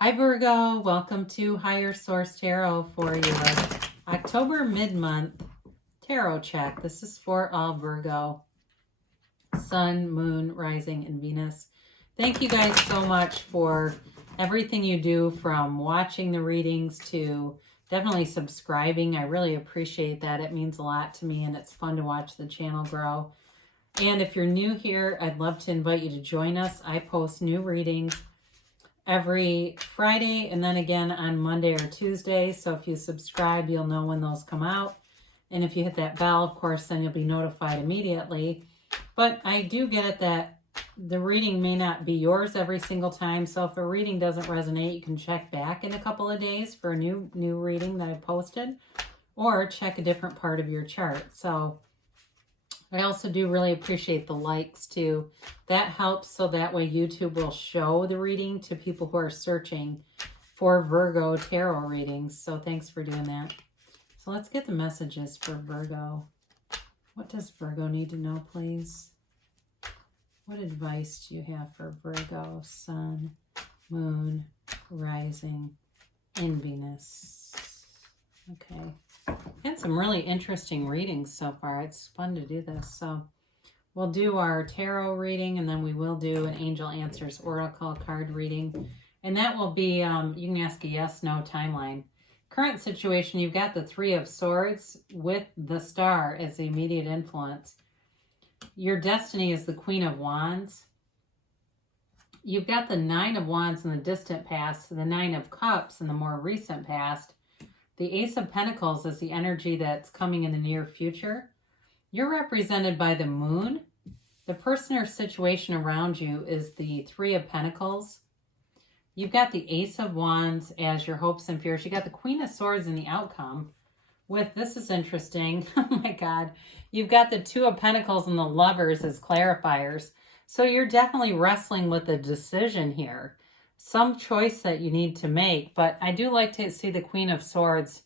Hi Virgo, welcome to Higher Source Tarot for your October mid-month tarot check. This is for all Virgo, Sun, Moon, Rising, and Venus. Thank you guys so much for everything you do, from watching the readings to definitely subscribing. I really appreciate that. It means a lot to me and it's fun to watch the channel grow. And if you're new here, I'd love to invite you to join us. I post new readings every Friday and then again on Monday or Tuesday. So if you subscribe, you'll know when those come out. And if you hit that bell, of course, then you'll be notified immediately. But I do get it that the reading may not be yours every single time. So if a reading doesn't resonate, you can check back in a couple of days for a new reading that I posted, or check a different part of your chart. So I also do really appreciate the likes too. That helps, so that way YouTube will show the reading to people who are searching for Virgo tarot readings. So thanks for doing that. So let's get the messages for Virgo. What does Virgo need to know, please? What advice do you have for Virgo, Sun, Moon, Rising, and Venus? Okay. Had some really interesting readings so far. It's fun to do this. So we'll do our tarot reading, and then we will do an Angel Answers Oracle card reading. And that will be, you can ask a yes, no timeline. Current situation, you've got the Three of Swords with the Star as the immediate influence. Your destiny is the Queen of Wands. You've got the Nine of Wands in the distant past, the Nine of Cups in the more recent past. The Ace of Pentacles is the energy that's coming in the near future. You're represented by the Moon. The person or situation around you is the Three of Pentacles. You've got the Ace of Wands as your hopes and fears. You got the Queen of Swords in the outcome. With, this is interesting, oh my God. You've got the Two of Pentacles and the Lovers as clarifiers. So you're definitely wrestling with a decision here. Some choice that you need to make, but I do like to see the Queen of Swords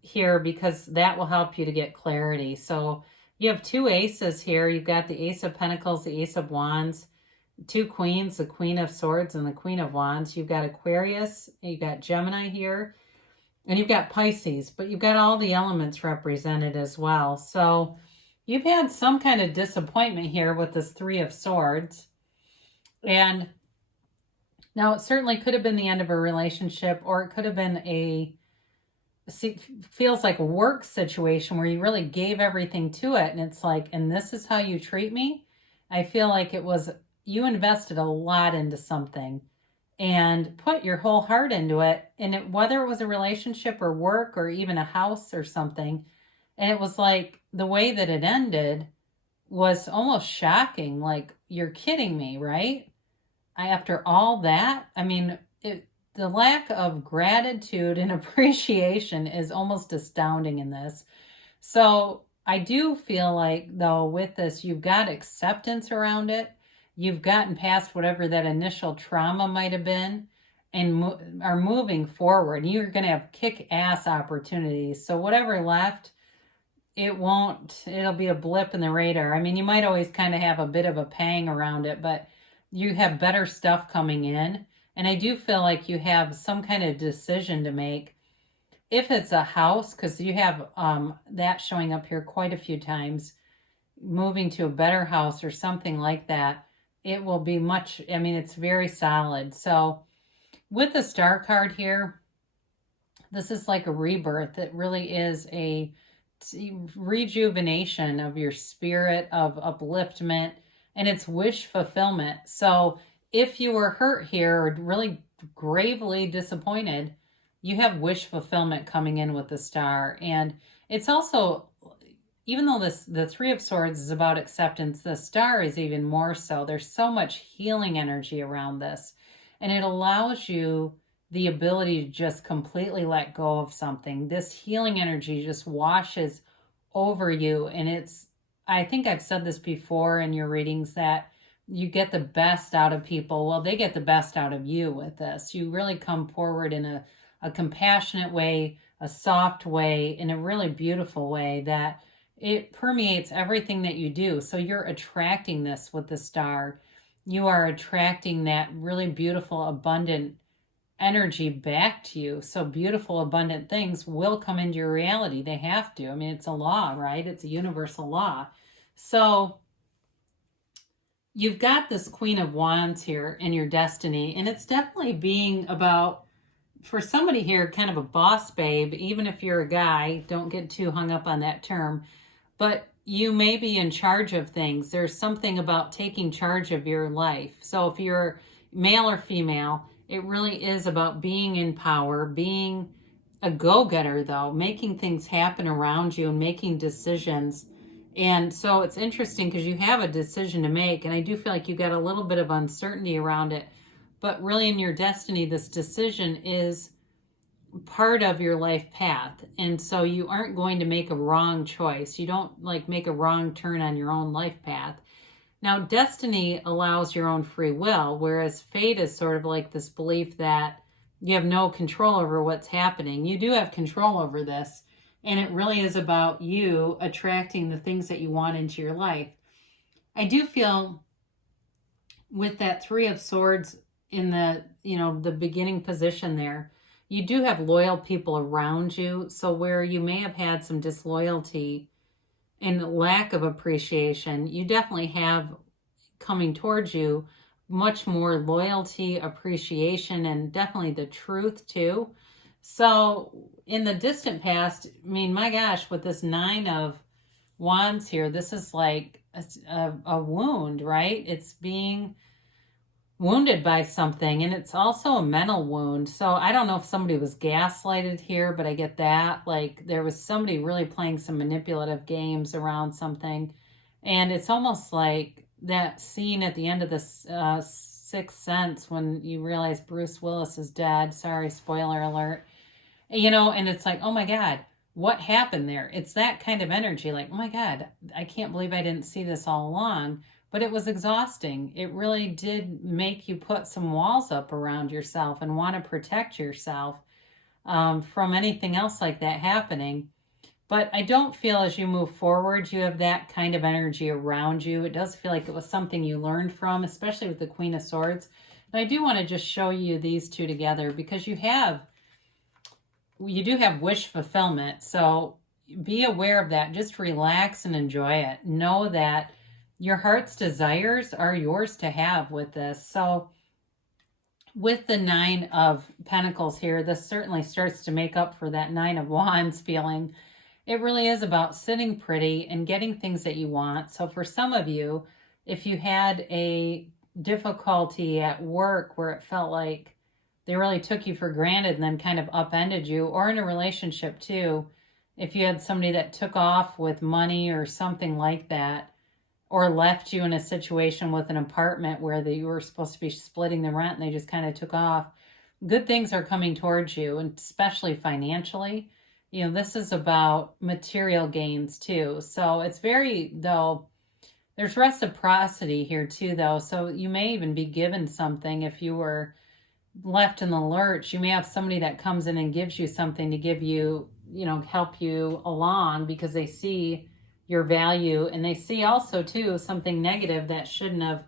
here because that will help you to get clarity. So you have two aces here. You've got the Ace of Pentacles, the Ace of Wands, two queens, the Queen of Swords and the Queen of Wands. You've got Aquarius, you've got Gemini here, and you've got Pisces, but you've got all the elements represented as well. So you've had some kind of disappointment here with this Three of Swords. And now, it certainly could have been the end of a relationship, or it could have been feels like a work situation where you really gave everything to it. And it's like, and this is how you treat me? I feel like it was, you invested a lot into something and put your whole heart into it. And whether it was a relationship or work or even a house or something. And it was like, the way that it ended was almost shocking. Like, you're kidding me, right? After all that, I mean, the lack of gratitude and appreciation is almost astounding in this. So I do feel like, though, with this, you've got acceptance around it. You've gotten past whatever that initial trauma might have been and are moving forward. You're going to have kick-ass opportunities. So whatever left, it'll be a blip in the radar. I mean, you might always kind of have a bit of a pang around it, but you have better stuff coming in. And I do feel like you have some kind of decision to make. If it's a house, because you have that showing up here quite a few times, moving to a better house or something like that, it will be much, I mean, it's very solid. So with the Star card here, this is like a rebirth. It really is a rejuvenation of your spirit, of upliftment, and it's wish fulfillment. So if you were hurt here or really gravely disappointed, you have wish fulfillment coming in with the Star. And it's also, even though the Three of Swords is about acceptance, the Star is even more so. There's so much healing energy around this. And it allows you the ability to just completely let go of something. This healing energy just washes over you. And I think I've said this before in your readings, that you get the best out of people. Well, they get the best out of you with this. You really come forward in a compassionate way, a soft way, in a really beautiful way that it permeates everything that you do. So you're attracting this with the Star. You are attracting that really beautiful, abundant energy back to you. So beautiful, abundant things will come into your reality. They have to. I mean, it's a law, right? It's a universal law. So you've got this Queen of Wands here in your destiny, and it's definitely being about, for somebody here, kind of a boss babe. Even if you're a guy, don't get too hung up on that term, but you may be in charge of things. There's something about taking charge of your life. So if you're male or female, it really is about being in power, being a go-getter, though, making things happen around you and making decisions. And so it's interesting because you have a decision to make, and I do feel like you got a little bit of uncertainty around it. But really, in your destiny, this decision is part of your life path. And so you aren't going to make a wrong choice. You don't like make a wrong turn on your own life path. Now, destiny allows your own free will, whereas fate is sort of like this belief that you have no control over what's happening. You do have control over this, and it really is about you attracting the things that you want into your life. I do feel with that Three of Swords in the, the beginning position there, you do have loyal people around you. So where you may have had some disloyalty and lack of appreciation, you definitely have coming towards you much more loyalty, appreciation, and definitely the truth too. So in the distant past, I mean, my gosh, with this Nine of Wands here, this is like a wound, right? It's being wounded by something, and it's also a mental wound. So I don't know if somebody was gaslighted here, but I get that. Like there was somebody really playing some manipulative games around something. And it's almost like that scene at the end of the Sixth Sense when you realize Bruce Willis is dead. Sorry, spoiler alert. And it's like, oh my God, what happened there? It's that kind of energy. Like, oh my God, I can't believe I didn't see this all along. But it was exhausting. It really did make you put some walls up around yourself and want to protect yourself from anything else like that happening. But I don't feel as you move forward, you have that kind of energy around you. It does feel like it was something you learned from, especially with the Queen of Swords. And I do want to just show you these two together because you do have wish fulfillment. So be aware of that. Just relax and enjoy it. Know that your heart's desires are yours to have with this. So with the Nine of Pentacles here, this certainly starts to make up for that Nine of Wands feeling. It really is about sitting pretty and getting things that you want. So for some of you, if you had a difficulty at work where it felt like they really took you for granted and then kind of upended you, or in a relationship too, if you had somebody that took off with money or something like that, or left you in a situation with an apartment where you were supposed to be splitting the rent and they just kind of took off, good things are coming towards you, and especially financially. This is about material gains too. So it's there's reciprocity here too, though. So you may even be given something if you were left in the lurch. You may have somebody that comes in and gives you something to give you, help you along because they see your value, and they see also too something negative that shouldn't have,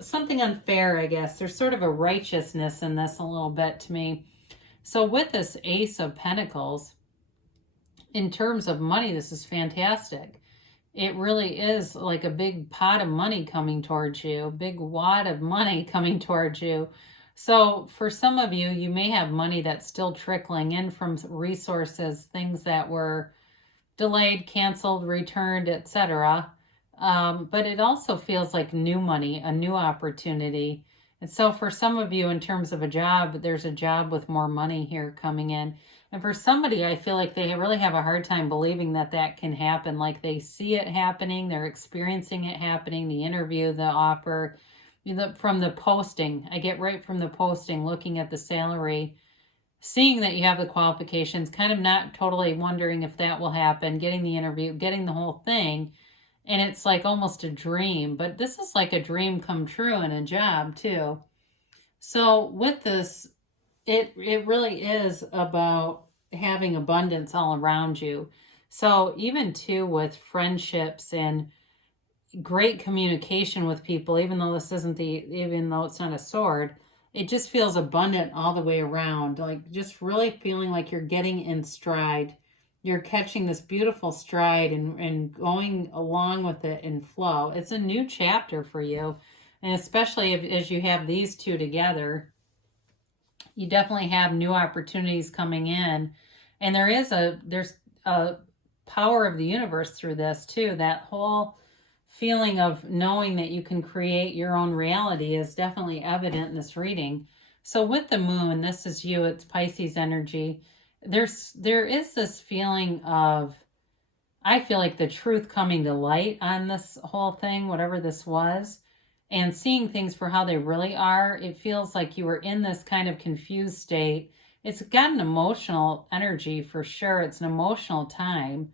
something unfair, I guess. There's sort of a righteousness in this a little bit to me. So with this Ace of Pentacles, in terms of money, this is fantastic. It really is like a big pot of money coming towards you, big wad of money coming towards you. So for some of you, you may have money that's still trickling in from resources, things that were delayed, canceled, returned, etc. But it also feels like new money, a new opportunity. And so for some of you, in terms of a job, there's a job with more money here coming in. And for somebody, I feel like they really have a hard time believing that that can happen. Like they see it happening, they're experiencing it happening, the interview, the offer, from the posting. I get right from the posting, looking at the salary, seeing that you have the qualifications, kind of not totally wondering if that will happen, getting the interview, getting the whole thing. And it's like almost a dream, but this is like a dream come true in a job too. So with this, it really is about having abundance all around you. So even too with friendships and great communication with people, even though it's not a sword, it just feels abundant all the way around, like just really feeling like you're getting in stride. You're catching this beautiful stride and going along with it in flow. It's a new chapter for you. And especially as you have these two together, you definitely have new opportunities coming in. And there's a power of the universe through this too. That whole feeling of knowing that you can create your own reality is definitely evident in this reading. So with the moon, this is you, it's Pisces energy. There is this feeling of, I feel like the truth coming to light on this whole thing, whatever this was, and seeing things for how they really are. It feels like you were in this kind of confused state. It's got an emotional energy for sure. It's an emotional time,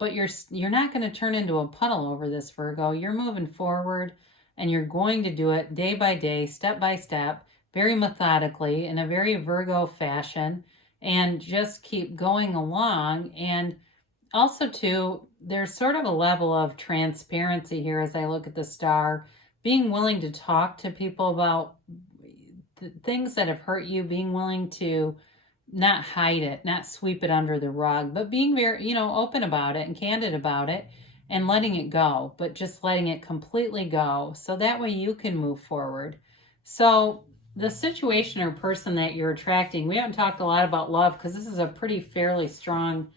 but you're not going to turn into a puddle over this, Virgo. You're moving forward, and you're going to do it day by day, step by step, very methodically, in a very Virgo fashion, and just keep going along. And also, too, there's sort of a level of transparency here as I look at the star, being willing to talk to people about things that have hurt you, being willing to not hide it, not sweep it under the rug, but being very, open about it and candid about it and letting it go, but just letting it completely go. So that way you can move forward. So the situation or person that you're attracting, we haven't talked a lot about love because this is a pretty fairly strong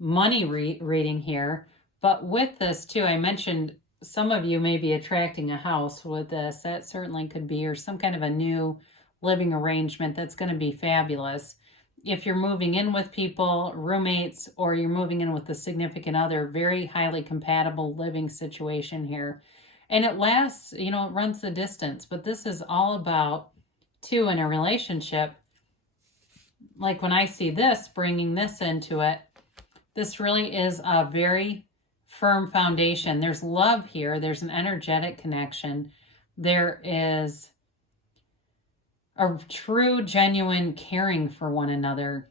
money reading here. But with this too, I mentioned some of you may be attracting a house with this. That certainly could be, or some kind of a new living arrangement that's going to be fabulous. If you're moving in with people, roommates, or you're moving in with a significant other, very highly compatible living situation here. And it lasts, it runs the distance. But this is all about, too, in a relationship. Like when I see this, bringing this into it, this really is a very firm foundation. There's love here. There's an energetic connection. There is a true, genuine caring for one another.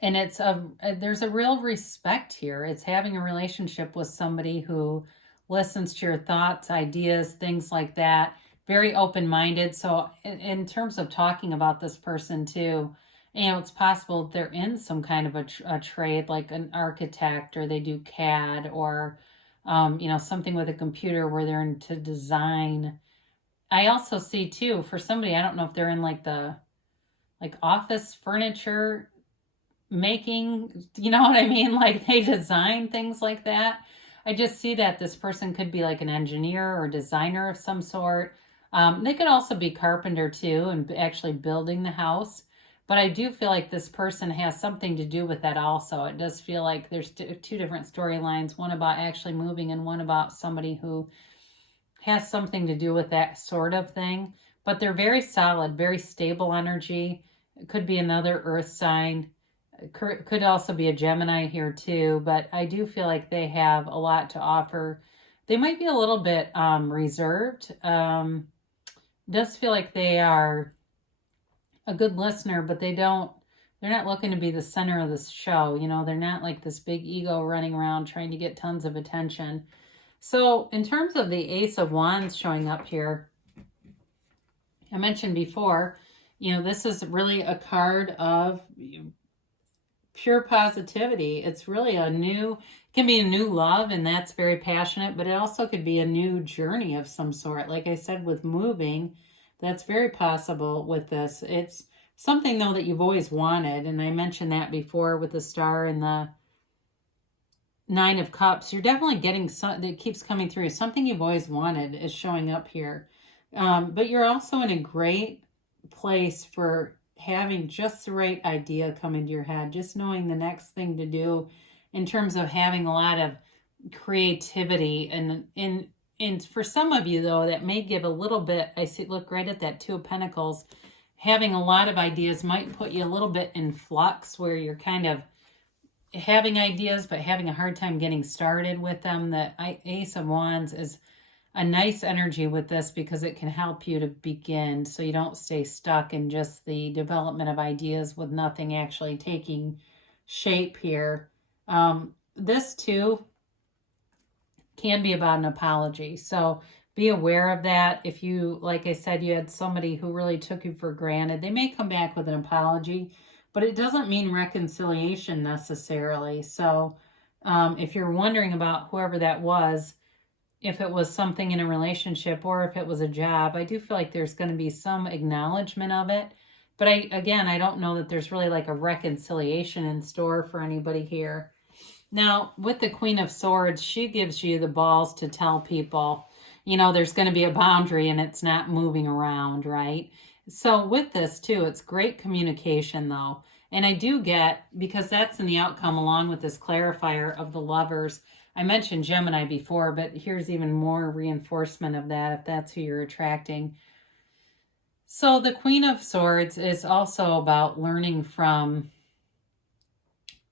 And there's a real respect here. It's having a relationship with somebody who listens to your thoughts, ideas, things like that. Very open-minded. So in terms of talking about this person too, it's possible they're in some kind of a trade, like an architect, or they do CAD, or, something with a computer where they're into design. I also see too, for somebody, I don't know if they're in like office furniture making, you know what I mean? Like they design things like that. I just see that this person could be like an engineer or designer of some sort. They could also be carpenter too, and actually building the house. But I do feel like this person has something to do with that also. It does feel like there's two different storylines, one about actually moving and one about somebody who has something to do with that sort of thing. But they're very solid, very stable energy. It could be another earth sign. It could also be a Gemini here too. But I do feel like they have a lot to offer. They might be a little bit reserved. Does feel like they are a good listener, but they're not looking to be the center of this show. They're not like this big ego running around trying to get tons of attention. So in terms of the Ace of Wands showing up here, I mentioned before, this is really a card of pure positivity. It's really it can be a new love, and that's very passionate, but it also could be a new journey of some sort. Like I said, with moving, that's very possible with this. It's something, though, that you've always wanted, and I mentioned that before with the star and the Nine of Cups. You're definitely getting that keeps coming through. Something you've always wanted is showing up here. But you're also in a great place for having just the right idea come into your head, just knowing the next thing to do in terms of having a lot of creativity. And for some of you, though, that may give a little bit, look right at that Two of Pentacles, having a lot of ideas might put you a little bit in flux where you're kind of having ideas but having a hard time getting started with them. The Ace of Wands is a nice energy with this because it can help you to begin, so you don't stay stuck in just the development of ideas with nothing actually taking shape here. This too can be about an apology. So be aware of that. If you, like I said, you had somebody who really took you for granted, they may come back with an apology, but it doesn't mean reconciliation necessarily. So if you're wondering about whoever that was, if it was something in a relationship or if it was a job, I do feel like there's going to be some acknowledgement of it. But I don't know that there's really like a reconciliation in store for anybody here. Now, with the Queen of Swords, she gives you the balls to tell people, there's going to be a boundary and it's not moving around, right? So with this too, it's great communication though. And I do get, because that's in the outcome along with this clarifier of the Lovers. I mentioned Gemini before, but here's even more reinforcement of that if that's who you're attracting. So the Queen of Swords is also about learning from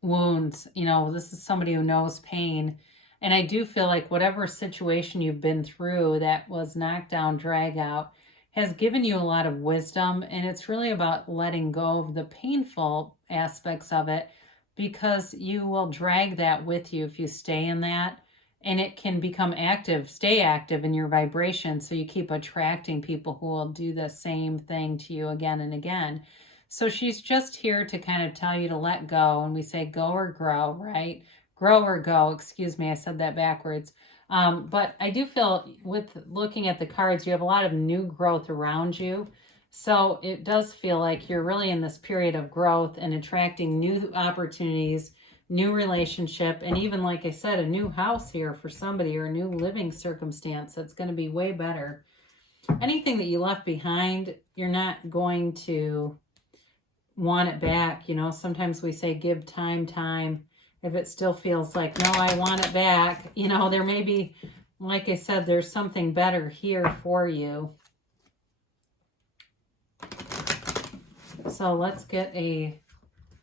wounds. This is somebody who knows pain. And I do feel like whatever situation you've been through that was knocked down, drag out, has given you a lot of wisdom. And it's really about letting go of the painful aspects of it, because you will drag that with you if you stay in that. And it can become active, stay active in your vibration. So you keep attracting people who will do the same thing to you again and again. So she's just here to kind of tell you to let go. And we say go or grow, right? Grow or go. Excuse me, I said that backwards. But I do feel with looking at the cards, you have a lot of new growth around you. So it does feel like you're really in this period of growth and attracting new opportunities, new relationship, and even, like I said, a new house here for somebody or a new living circumstance that's going to be way better. Anything that you left behind, you're not going to want it back. Sometimes we say give time. If it still feels like, no, I want it back, there may be, like I said, there's something better here for you. So let's get a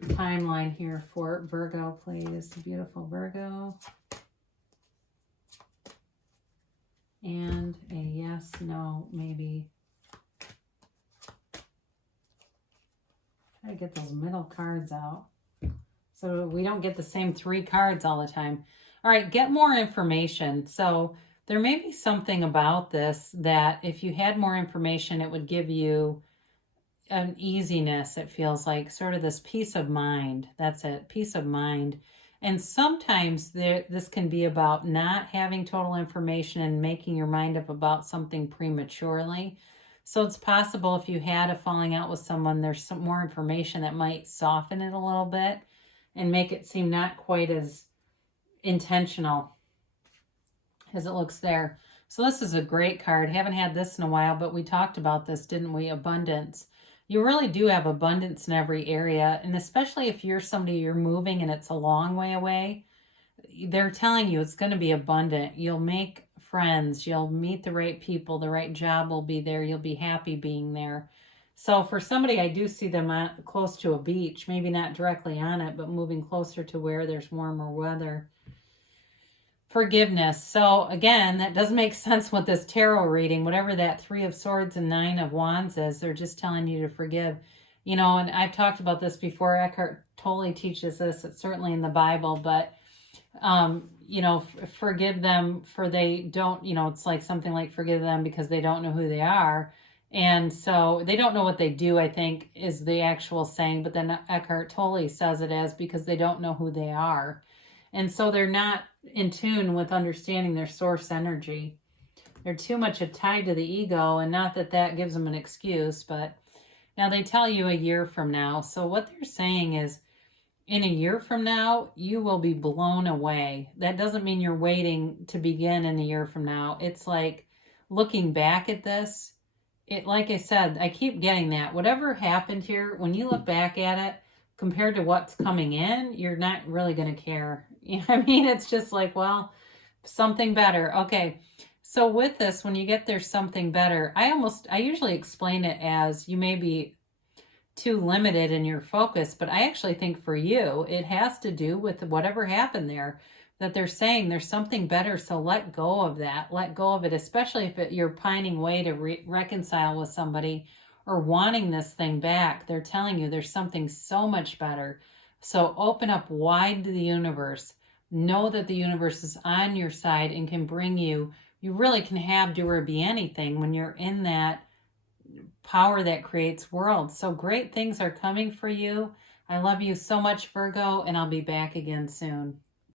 timeline here for Virgo, please. Beautiful Virgo. And a yes, no, maybe. Try to get those middle cards out so we don't get the same 3 cards all the time. All right, get more information. So there may be something about this that if you had more information, it would give you an easiness. It feels like sort of this peace of mind. That's it, peace of mind. And sometimes this can be about not having total information and making your mind up about something prematurely. So it's possible if you had a falling out with someone, there's some more information that might soften it a little bit and make it seem not quite as intentional as it looks there. So this is a great card. Haven't had this in a while, but we talked about this, didn't we? Abundance. You really do have abundance in every area. And especially if you're somebody you're moving and it's a long way away, they're telling you it's going to be abundant. You'll make friends. You'll meet the right people. The right job will be there. You'll be happy being there. So for somebody, I do see them close to a beach, maybe not directly on it, but moving closer to where there's warmer weather. Forgiveness. So again, that doesn't make sense with this tarot reading. Whatever that 3 of Swords and 9 of Wands is, they're just telling you to forgive. And I've talked about this before. Eckhart totally teaches this. It's certainly in the Bible, but forgive them for they don't, it's like something like forgive them because they don't know who they are. And so they don't know what they do, I think, is the actual saying. But then Eckhart totally says it as because they don't know who they are. And so they're not in tune with understanding their source energy. They're too much tied to the ego, and not that that gives them an excuse, but now they tell you a year from now. So what they're saying is in a year from now, you will be blown away. That doesn't mean you're waiting to begin in a year from now. It's like looking back at this, like I said, I keep getting that. Whatever happened here, when you look back at it, compared to what's coming in, you're not really going to care. You know what I mean? It's just like, well, something better. Okay. So with this, when you get there's something better, I usually explain it as you may be too limited in your focus, but I actually think for you, it has to do with whatever happened there, that they're saying there's something better. So let go of that. Let go of it, especially if you're pining away to reconcile with somebody or wanting this thing back. They're telling you there's something so much better. So open up wide to the universe. Know that the universe is on your side and can bring you you really can have, do, or be anything when you're in that power that creates worlds. So great things are coming for you. I love you so much, Virgo, and I'll be back again soon.